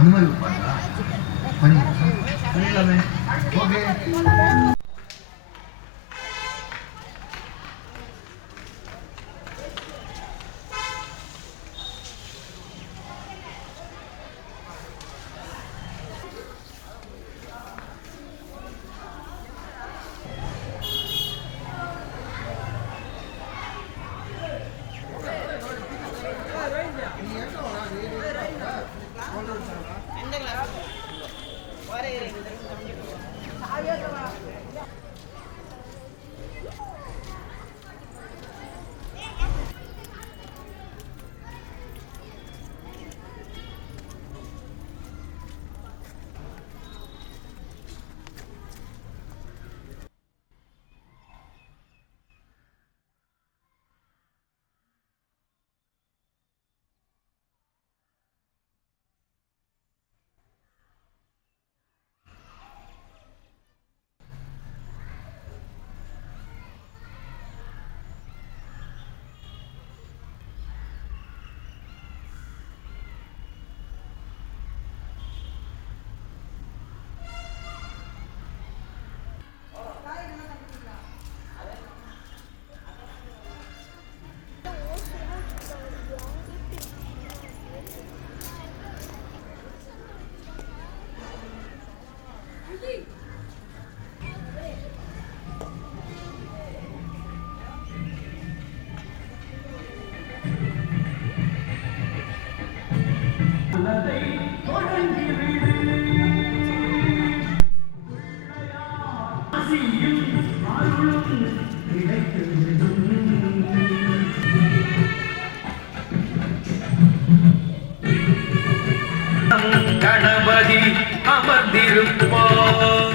அந்த மாதிரி இருப்பாங்களா? பண்ணிடலாமே. ஓகே. கணபதி அமர்ந்திருப்பார்.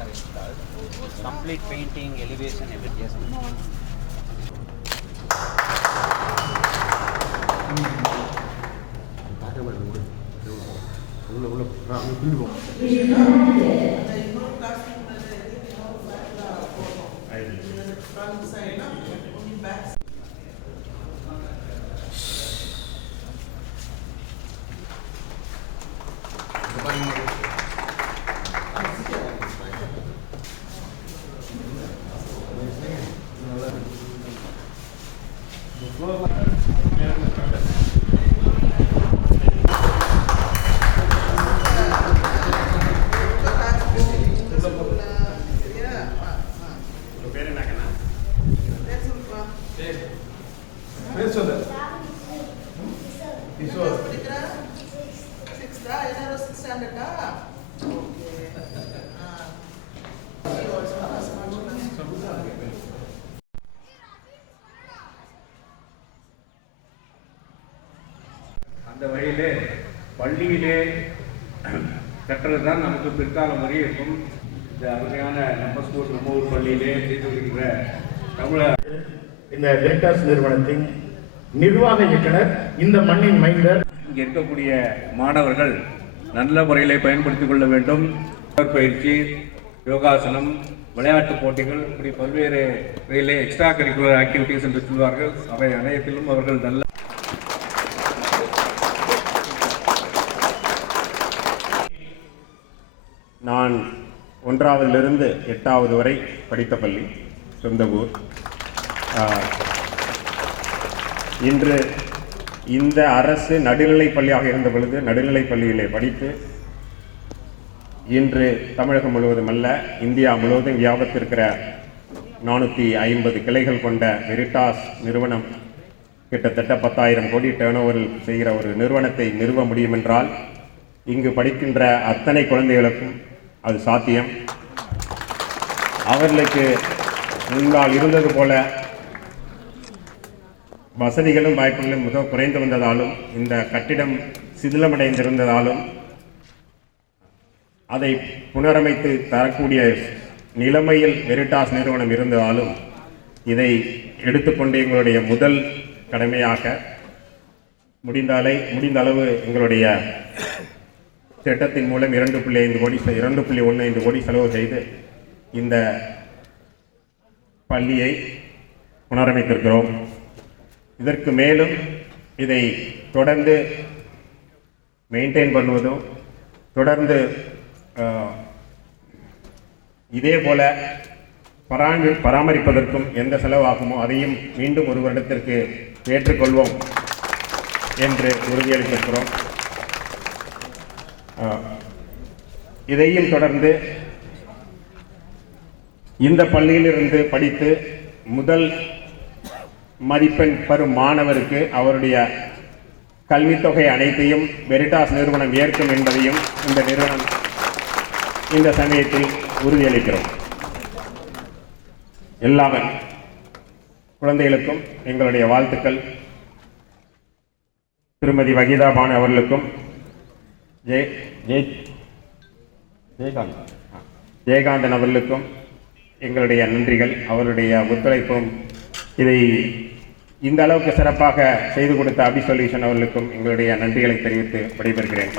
are installed. Complete painting, elevation, everything. Yes. அந்த வழியிலே பள்ளியிலே கற்றது தான் நமக்கு பிற்காலம் வரை இருக்கும். இந்த அருமையான நம்ம ஸ்கூல் நம்ம ஊர் பள்ளியிலே செய்திருக்கின்ற தமிழர் இந்த கிரேட்டர்ஸ் நிறுவனத்தின் நிர்வாக இயக்குனர், இந்த மண்ணின் மைந்தர். இங்கே இருக்கக்கூடிய மாணவர்கள் நல்ல முறையிலே பயன்படுத்திக் கொள்ள வேண்டும். பயிற்சி, யோகாசனம், விளையாட்டுப் போட்டிகள், இப்படி பல்வேறு வகையிலே எக்ஸ்ட்ரா கரிக்குலர் ஆக்டிவிட்டீஸ் என்று சொல்வார்கள். அவை அனைத்திலும் அவர்கள் நல்ல நான் 1ஆவதிலிருந்து 8ஆவது வரை படித்த பள்ளி சொந்த ஊர். இன்று இந்த அரசு நடுநிலைப் பள்ளியாக இருந்த பொழுது நடுநிலைப் பள்ளியிலே படித்து இன்று தமிழகம் முழுவதும் அல்ல, இந்தியா முழுவதும் வியாபித்திருக்கிற 450 கிளைகள் கொண்ட வெரிட்டாஸ் நிறுவனம் கிட்டத்தட்ட 10,000 கோடி டர்னோவரில் செய்கிற ஒரு நிறுவனத்தை நிறுவ முடியும் என்றால் இங்கு படிக்கின்ற அத்தனை குழந்தைகளுக்கும் அது சாத்தியம். அவர்களுக்கு முன்னால் இருந்தது போல வசதிகளும் வாய்ப்புகளும் மிக குறைந்து வந்ததாலும், இந்த கட்டிடம் சிதிலமடைந்திருந்ததாலும், அதை புனரமைத்து தரக்கூடிய நிலைமையில் வெரிட்டாஸ் நிறுவனம் இருந்ததாலும், இதை எடுத்துக்கொண்டு எங்களுடைய முதல் கடமையாக முடிந்த அளவு எங்களுடைய திட்டத்தின் மூலம் 2.15 கோடி செலவு செய்து இந்த பள்ளியை புனரமைத்திருக்கிறோம். இதற்கு மேலும் இதை தொடர்ந்து மெயின்டைன் பண்ணுவதும், தொடர்ந்து இதே போல பராமரிப்பதற்கும் எந்த செலவாகுமோ அதையும் மீண்டும் ஒரு வருடத்திற்கு ஏற்றுக்கொள்வோம் என்று உறுதியளித்திருக்கிறோம். இதையும் தொடர்ந்து இந்த பள்ளியிலிருந்து படித்து முதல் மதிப்பெண் பெறும் மாணவருக்கு அவருடைய கல்வித்தொகை அனைத்தையும் வெரிட்டாஸ் நிறுவனம் ஏற்கும் என்பதையும் இந்த நிறுவனம் இந்த சமயத்தில் உறுதியளிக்கிறோம். எல்லா குழந்தைகளுக்கும் எங்களுடைய வாழ்த்துக்கள். திருமதி வகிதா பானு அவர்களுக்கும் ஜெயகாந்தன் அவர்களுக்கும் எங்களுடைய நன்றிகள். அவருடைய ஒத்துழைப்பும் இதை இந்த அளவுக்கு சிறப்பாக செய்து கொடுத்த அபி சொல்யூஷன் அவர்களுக்கும் எங்களுடைய நன்றிகளை தெரிவித்து விடைபெறுகிறேன்.